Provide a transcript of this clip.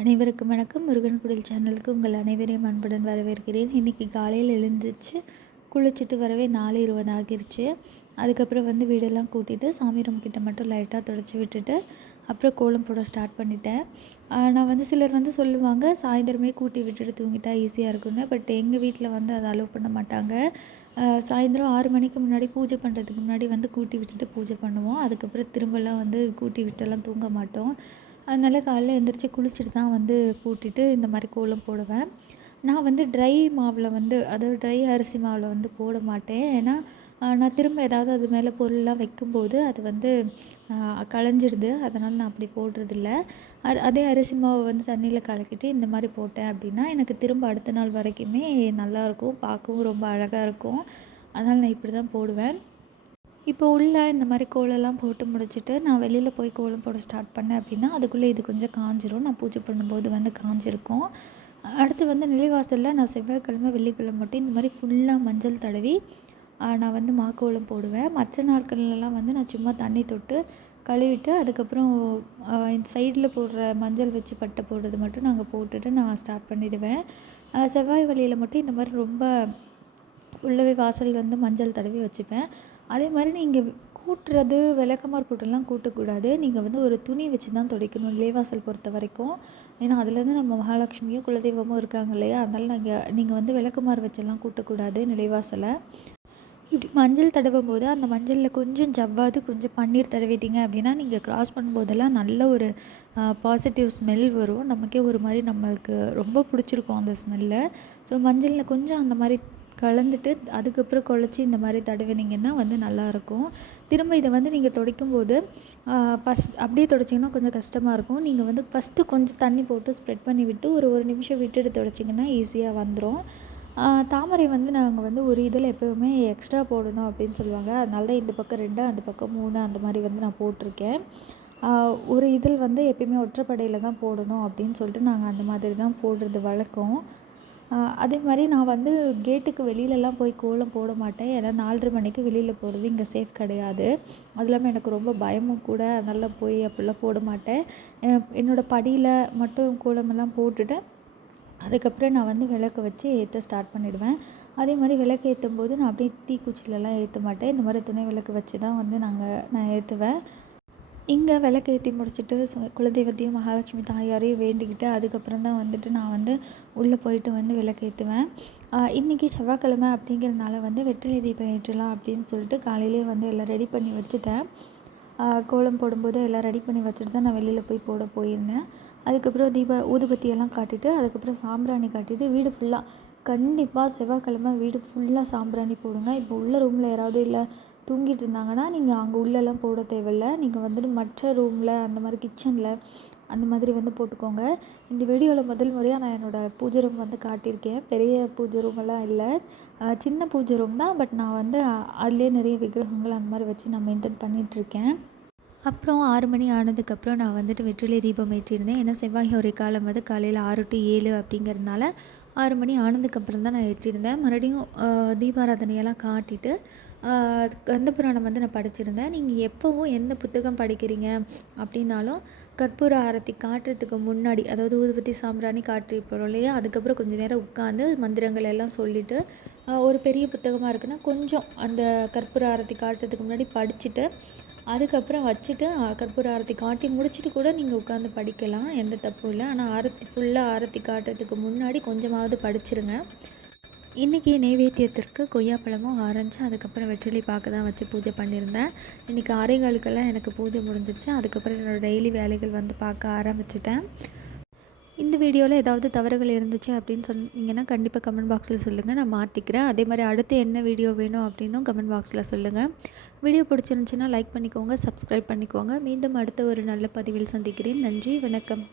அனைவருக்கும் வணக்கம். முருகன் குடில் சேனலுக்கு உங்கள் அனைவரையும் அன்புடன் வரவேற்கிறேன். இன்றைக்கி காலையில் எழுந்திரிச்சு குளிச்சுட்டு வரவே 4:20 ஆகிருச்சு. அதுக்கப்புறம் வீடெல்லாம் கூட்டிட்டு சாமி ரூம் கிட்ட மட்டும் லைட்டாக தொடச்சி விட்டுட்டு அப்புறம் கோலம் போட ஸ்டார்ட் பண்ணிட்டேன். நான் சிலர் சொல்லுவாங்க சாயந்தரமே கூட்டி விட்டுட்டு தூங்கிட்டா ஈஸியாக இருக்குன்னு. பட் எங்கள் வீட்டில் அதை அலோவ் பண்ண மாட்டாங்க. சாயந்தரம் 6 மணிக்கு முன்னாடி பூஜை பண்ணுறதுக்கு முன்னாடி கூட்டி விட்டுட்டு பூஜை பண்ணுவோம். அதுக்கப்புறம் திரும்பலாம் கூட்டி விட்டெல்லாம் தூங்க மாட்டோம். அதனால் காலைல எழுந்திரிச்சு குளிச்சுட்டு தான் கூட்டிட்டு இந்த மாதிரி கோலம் போடுவேன். நான் ட்ரை மாவில் அதாவது ட்ரை அரிசி மாவில் போட மாட்டேன். ஏன்னா நான் திரும்ப ஏதாவது அது மேலே பொருள்லாம் வைக்கும்போது அது களைஞ்சிடுது. அதனால் நான் அப்படி போடுறதில்ல. அதே அரிசி மாவை தண்ணியில் கலக்கிட்டு இந்த மாதிரி போட்டேன் அப்படின்னா எனக்கு திரும்ப அடுத்த நாள் வரைக்குமே நல்லாயிருக்கும், பார்க்கவும் ரொம்ப அழகாக இருக்கும். அதனால் நான் இப்படி தான் போடுவேன். இப்போ உள்ள இந்த மாதிரி கோலம்லாம் போட்டு முடிச்சுட்டு நான் வெளியில் போய் கோலம் போட ஸ்டார்ட் பண்ணேன் அப்படின்னா அதுக்குள்ளே இது கொஞ்சம் காஞ்சிரும். நான் பூஜை பண்ணும்போது காஞ்சிருக்கும். அடுத்து நிலைவாசலில் நான் செவ்வாய்க்கிழமை வெள்ளிக்கிழமை மட்டும் இந்த மாதிரி ஃபுல்லாக மஞ்சள் தடவி நான் மாக்கோலம் போடுவேன். மற்ற நாட்கள்லாம் நான் சும்மா தண்ணி தொட்டு கழுவிட்டு அதுக்கப்புறம் இந்த சைடில் போடுற மஞ்சள் வச்சு பட்டை போடுறது மட்டும் நாங்கள் போட்டுட்டு நான் ஸ்டார்ட் பண்ணிவிடுவேன். செவ்வாய் வழியில் மட்டும் இந்த மாதிரி ரொம்ப உள்ளவே வாசல் மஞ்சள் தடவி வச்சுப்பேன். அதே மாதிரி நீங்கள் கூட்டுறது விளக்கமார் போட்டுலாம் கூட்டக்கூடாது. நீங்கள் ஒரு துணி வச்சு தான் துடைக்கணும் நிலைவாசல் பொறுத்த வரைக்கும். ஏன்னா அதுலேருந்து நம்ம மகாலட்சுமியும் குலதெய்வமும் இருக்காங்க இல்லையா? அதனால் நீங்கள் விளக்கமார் வச்செல்லாம் கூட்டக்கூடாது நிலைவாசலை. இப்படி மஞ்சள் தடவும் போது அந்த மஞ்சளில் கொஞ்சம் ஜவ்வாது கொஞ்சம் பன்னீர் தடவிட்டிங்க அப்படின்னா நீங்கள் க்ராஸ் பண்ணும்போதெல்லாம் நல்ல ஒரு பாசிட்டிவ் ஸ்மெல் வரும். நமக்கே ஒரு மாதிரி நம்மளுக்கு ரொம்ப பிடிச்சிருக்கும் அந்த ஸ்மெல்லை. ஸோ மஞ்சளில் கொஞ்சம் அந்த மாதிரி கலந்துட்டு அதுக்கப்புறம் குழச்சி இந்த மாதிரி தடவினீங்கன்னா நல்லாயிருக்கும். திரும்ப இதை நீங்கள் துடைக்கும்போது அப்படியே துடைச்சிங்கன்னா கொஞ்சம் கஷ்டமாக இருக்கும். நீங்கள் ஃபஸ்ட்டு கொஞ்சம் தண்ணி போட்டு ஸ்ப்ரெட் பண்ணி விட்டு ஒரு நிமிஷம் விட்டுட்டு துடைச்சிங்கன்னா ஈஸியாக வந்துடும். தாமரை நாங்கள் ஒரு இதில் எப்போவுமே எக்ஸ்ட்ரா போடணும் அப்படின்னு சொல்லுவாங்க. அதனால தான் இந்த பக்கம் 2 அந்த பக்கம் 3 அந்த மாதிரி நான் போட்டிருக்கேன். ஒரு இதில் எப்பயுமே ஒற்றைப்படையில் தான் போடணும் அப்படின்னு சொல்லிட்டு நாங்கள் அந்த மாதிரி தான் போடுறது வழக்கம். அதே மாதிரி நான் கேட்டுக்கு வெளியிலலாம் போய் கோலம் போட மாட்டேன். ஏன்னா 4:30 மணிக்கு வெளியில் போகிறது இங்கே சேஃப் கிடையாது. அது இல்லாமல் எனக்கு ரொம்ப பயமும் கூட. அதனால போய் அப்படிலாம் போட மாட்டேன். என்னோடய படியில் மட்டும் கோலமெல்லாம் போட்டுட்டு அதுக்கப்புறம் நான் விளக்க வச்சு ஏற்ற ஸ்டார்ட் பண்ணிவிடுவேன். அதே மாதிரி விளக்கு ஏற்றும்போது நான் அப்படியே தீக்குச்சிலலாம் ஏற்ற மாட்டேன். இந்த மாதிரி துணை விளக்கு வச்சு தான் நான் ஏற்றுவேன். இங்கே விளக்கு ஏற்றி முடிச்சுட்டு குலதெய்வத்தையும் மகாலட்சுமி தாயாரையும் வேண்டிக்கிட்டு அதுக்கப்புறம் தான் நான் உள்ளே போயிட்டு விளக்கு ஏற்றுவேன். இன்றைக்கி செவ்வாய்க்கிழமை அப்படிங்கிறதுனால வெற்றிலை தீபம் ஏற்றலாம் அப்படின்னு சொல்லிட்டு காலையிலே எல்லாம் ரெடி பண்ணி வச்சுட்டேன். கோலம் போடும்போது எல்லாம் ரெடி பண்ணி வச்சுட்டு தான் நான் வெளியில் போய் போட போயிருந்தேன். அதுக்கப்புறம் ஊதுபத்தியெல்லாம் காட்டிட்டு அதுக்கப்புறம் சாம்பிராணி காட்டிட்டு வீடு ஃபுல்லாக கண்டிப்பாக செவ்வாய்க்கிழமை வீடு ஃபுல்லாக சாம்பிராணி போடுங்க. இப்போ உள்ள ரூமில் யாராவது இல்லை தூங்கிட்டு இருந்தாங்கன்னா நீங்கள் அங்கே உள்ளெல்லாம் போட தேவையில்லை. நீங்கள் மற்ற ரூமில் அந்த மாதிரி கிச்சனில் அந்த மாதிரி போட்டுக்கோங்க. இந்த வீடியோவில் முதல் முறையாக நான் என்னோடய பூஜை ரூம் காட்டியிருக்கேன். பெரிய பூஜை ரூமெல்லாம் இல்லை, சின்ன பூஜை ரூம் தான். பட் நான் அதுலேயே நிறைய விக்கிரகங்கள் அந்த மாதிரி வச்சு நான் மெயின்டைன் பண்ணிகிட்ருக்கேன். அப்புறம் 6 மணி ஆனதுக்கப்புறம் நான் வெற்றிலை தீபம் ஏற்றியிருந்தேன். ஏன்னா செவ்வாய் ஒரு காலம் காலையில் 6 to 7 அப்படிங்கிறதுனால 6 மணி ஆனதுக்கப்புறம் தான் நான் ஏற்றியிருந்தேன். மறுபடியும் தீபாராதனையெல்லாம் காட்டிட்டு கந்தபுராணம் நான் படிச்சிருந்தேன். நீங்கள் எப்போவும் எந்த புத்தகம் படிக்கிறீங்க அப்படின்னாலும் கற்பூர ஆரத்தி காட்டுறதுக்கு முன்னாடி, அதாவது ஊதுபத்தி சாம்பிராணி காட்டிருப்போம் இல்லையா, அதுக்கப்புறம் கொஞ்சம் நேரம் உட்காந்து மந்திரங்கள் எல்லாம் சொல்லிவிட்டு ஒரு பெரிய புத்தகமாக இருக்குன்னா கொஞ்சம் அந்த கற்பூர ஆரத்தி காட்டுறதுக்கு முன்னாடி படிச்சுட்டு அதுக்கப்புறம் வச்சுட்டு கற்பூர ஆரத்தி காட்டி முடிச்சுட்டு கூட நீங்கள் உட்காந்து படிக்கலாம், எந்த தப்பும் இல்லை. ஆனால் ஃபுல்லாக ஆரத்தி காட்டுறதுக்கு முன்னாடி கொஞ்சமாவது படிச்சிருங்க. இன்றைக்கி நெய்வேத்தியத்திற்கு கொய்யாப்பழமும் ஆரஞ்சு அதுக்கப்புறம் வெற்றிலை பாக்கு தான் வச்சு பூஜை பண்ணியிருந்தேன். இன்றைக்கி 6:15 எனக்கு பூஜை முடிஞ்சிச்சு. அதுக்கப்புறம் என்னோடய டெய்லி வேலைகள் பார்க்க ஆரம்பிச்சிட்டேன். இந்த வீடியோவில் ஏதாவது தவறுகள் இருந்துச்சு அப்படின்னு சொன்னீங்கன்னா கண்டிப்பாக கமெண்ட் பாக்ஸில் சொல்லுங்கள், நான் மாற்றிக்கிறேன். அதே மாதிரி அடுத்து என்ன வீடியோ வேணும் அப்படின்னும் கமெண்ட் பாக்ஸில் சொல்லுங்கள். வீடியோ பிடிச்சிருந்துச்சின்னா லைக் பண்ணிக்கோங்க, சப்ஸ்கிரைப் பண்ணிக்கோங்க. மீண்டும் அடுத்த ஒரு நல்ல பதிவில் சந்திக்கிறேன். நன்றி, வணக்கம்.